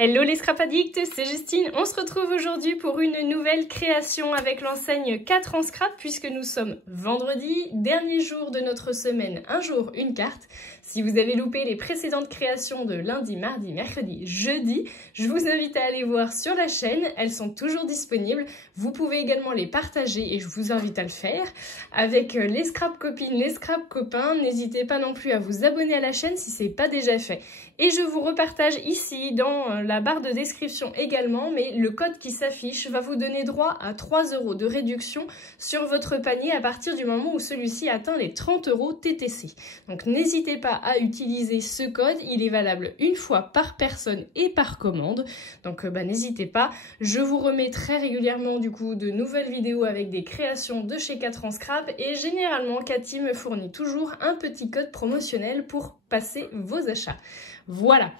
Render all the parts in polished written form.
Hello les scrap addicts, c'est Justine. On se retrouve aujourd'hui pour une nouvelle création avec l'enseigne 4 en scrap puisque nous sommes vendredi, dernier jour de notre semaine, un jour, une carte. Si vous avez loupé les précédentes créations de lundi, mardi, mercredi, jeudi, je vous invite à aller voir sur la chaîne, elles sont toujours disponibles. Vous pouvez également les partager et je vous invite à le faire avec les scrap copines, les scrap copains. N'hésitez pas non plus à vous abonner à la chaîne si ce n'est pas déjà fait. Et je vous repartage ici dans la barre de description également, mais le code qui s'affiche va vous donner droit à 3 € de réduction sur votre panier à partir du moment où celui-ci atteint les 30 € TTC. Donc n'hésitez pas à utiliser ce code, il est valable une fois par personne et par commande. Donc n'hésitez pas, je vous remets très régulièrement du coup de nouvelles vidéos avec des créations de chez 4 en scrap et généralement Cathy me fournit toujours un petit code promotionnel pour passer vos achats. Voilà,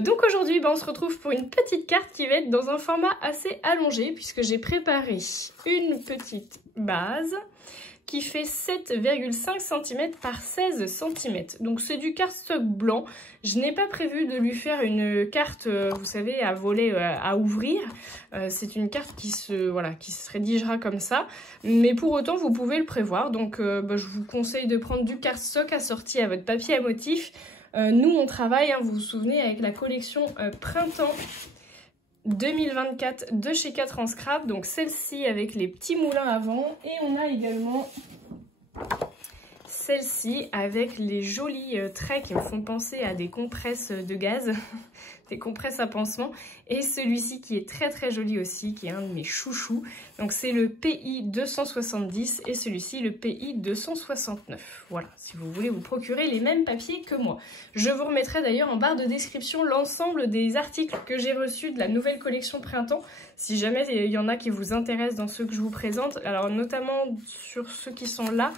donc aujourd'hui on se retrouve pour une petite carte qui va être dans un format assez allongé puisque j'ai préparé une petite base qui fait 7,5 cm par 16 cm. Donc c'est du cardstock blanc. Je n'ai pas prévu de lui faire une carte, vous savez, à voler, à ouvrir. C'est une carte qui se rédigera comme ça. Mais pour autant, vous pouvez le prévoir. Donc je vous conseille de prendre du cardstock assorti à votre papier à motif. Nous, on travaille, vous vous souvenez, avec la collection Printemps 2024 de chez 4 en scrap, donc celle-ci avec les petits moulins avant, et on a également celle-ci avec les jolis traits qui me font penser à des compresses de gaz, des compresses à pansement, et celui-ci qui est très très joli aussi, qui est un de mes chouchous. Donc c'est le PI 270 et celui-ci le PI 269. Voilà, si vous voulez vous procurer les mêmes papiers que moi. Je vous remettrai d'ailleurs en barre de description l'ensemble des articles que j'ai reçus de la nouvelle collection printemps, si jamais il y en a qui vous intéressent dans ceux que je vous présente. Alors notamment sur ceux qui sont là,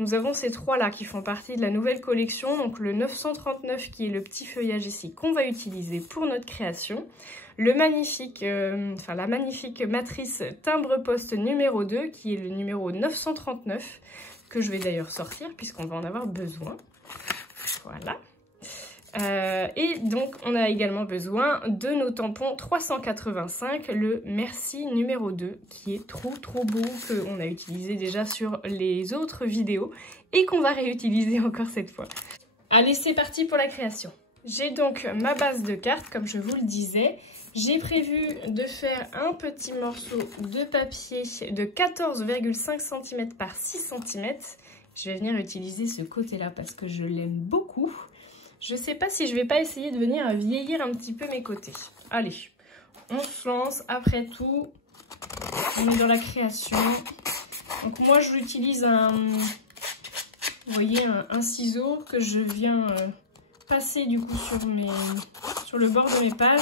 nous avons ces trois-là qui font partie de la nouvelle collection. Donc le 939 qui est le petit feuillage ici qu'on va utiliser pour notre création. Le magnifique, la magnifique matrice timbre-poste numéro 2 qui est le numéro 939 que je vais d'ailleurs sortir puisqu'on va en avoir besoin. Voilà. Et donc on a également besoin de nos tampons 385, le Merci numéro 2 qui est trop beau, qu'on a utilisé déjà sur les autres vidéos et qu'on va réutiliser encore cette fois. Allez, c'est parti pour la création. J'ai donc ma base de cartes comme je vous le disais. J'ai prévu de faire un petit morceau de papier de 14,5 cm par 6 cm. Je vais venir utiliser ce côté-là parce que je l'aime beaucoup. Je sais pas si je vais pas essayer de venir vieillir un petit peu mes côtés. Allez, on se lance. Après tout, on est dans la création. Donc moi, j'utilise vous voyez, un ciseau que je viens passer du coup sur le bord de mes pages.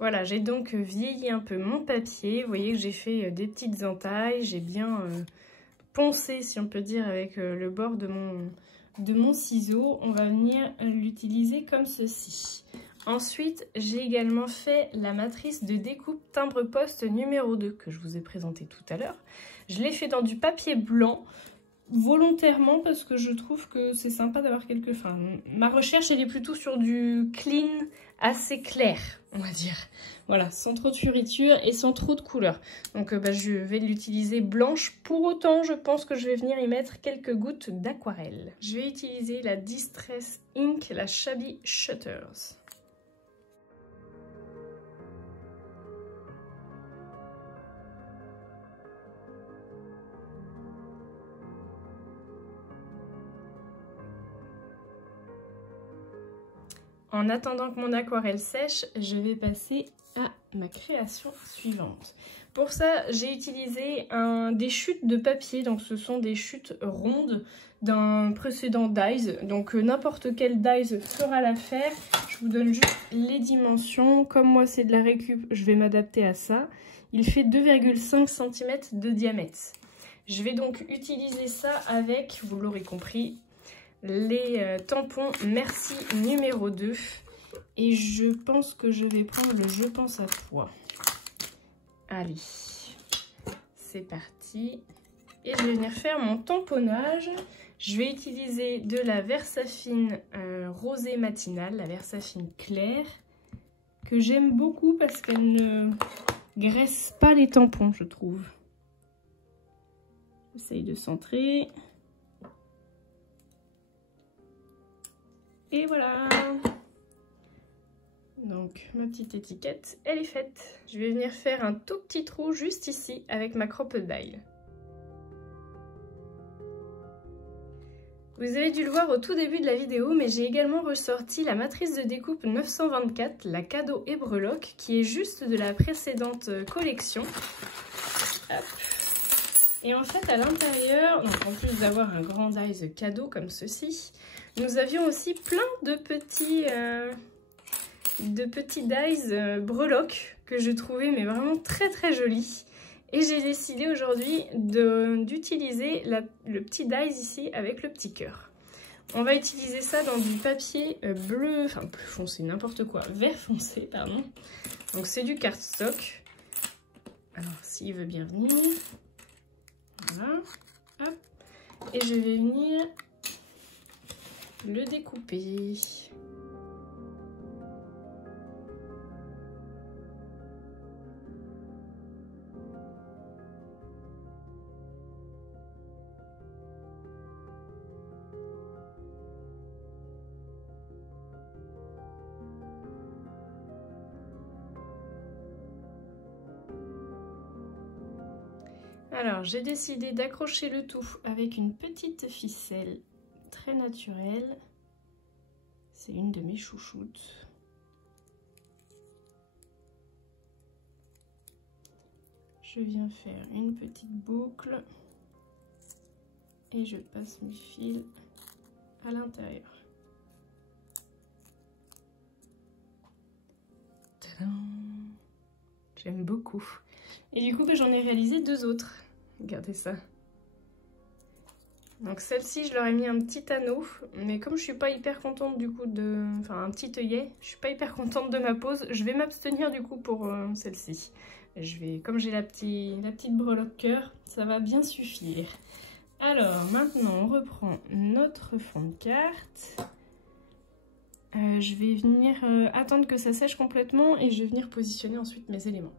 Voilà, j'ai donc vieilli un peu mon papier. Vous voyez que j'ai fait des petites entailles. J'ai bien poncé, si on peut dire, avec le bord de mon ciseau. On va venir l'utiliser comme ceci. Ensuite, j'ai également fait la matrice de découpe timbre-poste numéro 2 que je vous ai présenté tout à l'heure. Je l'ai fait dans du papier blanc. Volontairement parce que je trouve que c'est sympa d'avoir quelques... Enfin, ma recherche elle est plutôt sur du clean assez clair, on va dire. Voilà, sans trop de fioritures et sans trop de couleurs. Donc je vais l'utiliser blanche. Pour autant, je pense que je vais venir y mettre quelques gouttes d'aquarelle. Je vais utiliser la Distress Ink, la Shabby Shutters. En attendant que mon aquarelle sèche, je vais passer à ma création suivante. Pour ça, j'ai utilisé des chutes de papier, donc ce sont des chutes rondes d'un précédent dies. Donc n'importe quel dies fera l'affaire. Je vous donne juste les dimensions. Comme moi c'est de la récup, je vais m'adapter à ça. Il fait 2,5 cm de diamètre. Je vais donc utiliser ça avec, vous l'aurez compris, les tampons Merci numéro 2. Et je pense que je vais prendre le Je pense à toi. Allez, c'est parti. Et je vais venir faire mon tamponnage. Je vais utiliser de la Versafine rosée matinale, la Versafine claire, que j'aime beaucoup parce qu'elle ne graisse pas les tampons, je trouve. J'essaye de centrer. Et voilà. Donc ma petite étiquette, elle est faite. Je vais venir faire un tout petit trou juste ici avec ma crocodile. Vous avez dû le voir au tout début de la vidéo, mais j'ai également ressorti la matrice de découpe 924, la cadeau et breloque, qui est juste de la précédente collection. Hop. Et en fait à l'intérieur, donc en plus d'avoir un grand dies cadeau comme ceci, nous avions aussi plein de petits dies breloques que je trouvais mais vraiment très jolis. Et j'ai décidé aujourd'hui d'utiliser le petit dies ici avec le petit cœur. On va utiliser ça dans du papier bleu, enfin bleu foncé, n'importe quoi, vert foncé, pardon. Donc c'est du cardstock. Alors s'il veut bien venir, voilà, hop. Et je vais venir le découper. Alors, j'ai décidé d'accrocher le tout avec une petite ficelle très naturelle. C'est une de mes chouchoutes. Je viens faire une petite boucle et je passe mes fils à l'intérieur. J'aime beaucoup. Et du coup, j'en ai réalisé deux autres. Regardez ça. Donc celle-ci, je leur ai mis un petit anneau, mais comme je suis pas hyper contente du coup de... Enfin, un petit œillet, je suis pas hyper contente de ma pose, je vais m'abstenir du coup pour celle-ci. Comme j'ai la petite breloque cœur, ça va bien suffire. Alors, maintenant, on reprend notre fond de carte. Je vais venir attendre que ça sèche complètement et je vais venir positionner ensuite mes éléments.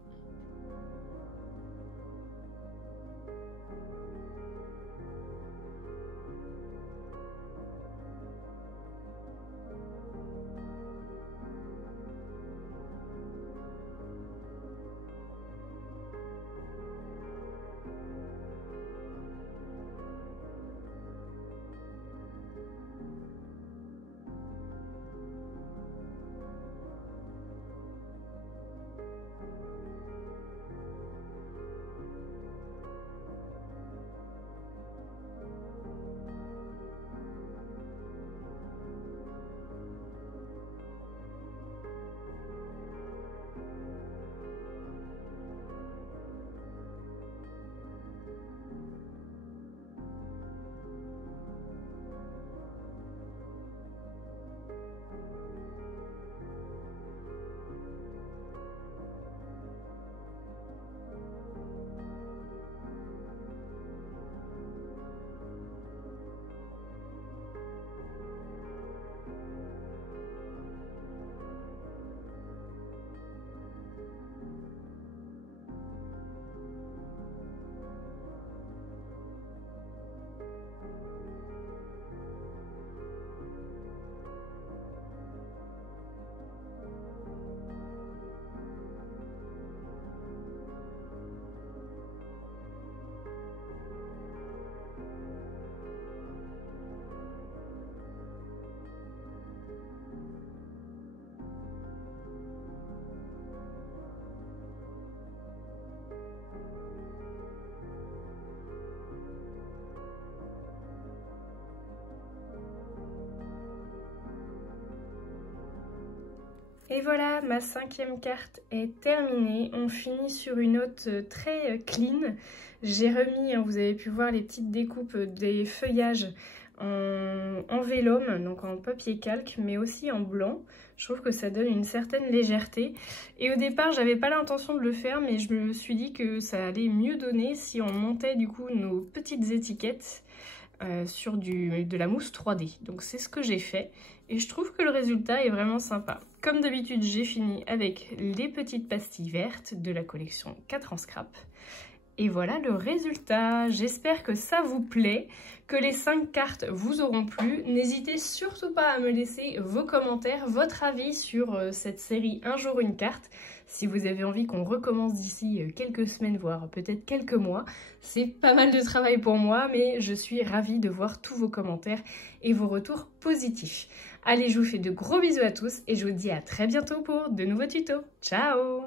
Et voilà, ma 5e carte est terminée. On finit sur une note très clean. J'ai remis, vous avez pu voir les petites découpes des feuillages en vélum, donc en papier calque, mais aussi en blanc. Je trouve que ça donne une certaine légèreté. Et au départ, j'avais pas l'intention de le faire, mais je me suis dit que ça allait mieux donner si on montait du coup nos petites étiquettes sur de la mousse 3D. Donc c'est ce que j'ai fait et je trouve que le résultat est vraiment sympa. Comme d'habitude, j'ai fini avec les petites pastilles vertes de la collection 4 en scrap. Et voilà le résultat. J'espère que ça vous plaît, que les 5 cartes vous auront plu. N'hésitez surtout pas à me laisser vos commentaires, votre avis sur cette série Un jour une carte. Si vous avez envie qu'on recommence d'ici quelques semaines, voire peut-être quelques mois, c'est pas mal de travail pour moi, mais je suis ravie de voir tous vos commentaires et vos retours positifs. Allez, je vous fais de gros bisous à tous et je vous dis à très bientôt pour de nouveaux tutos. Ciao!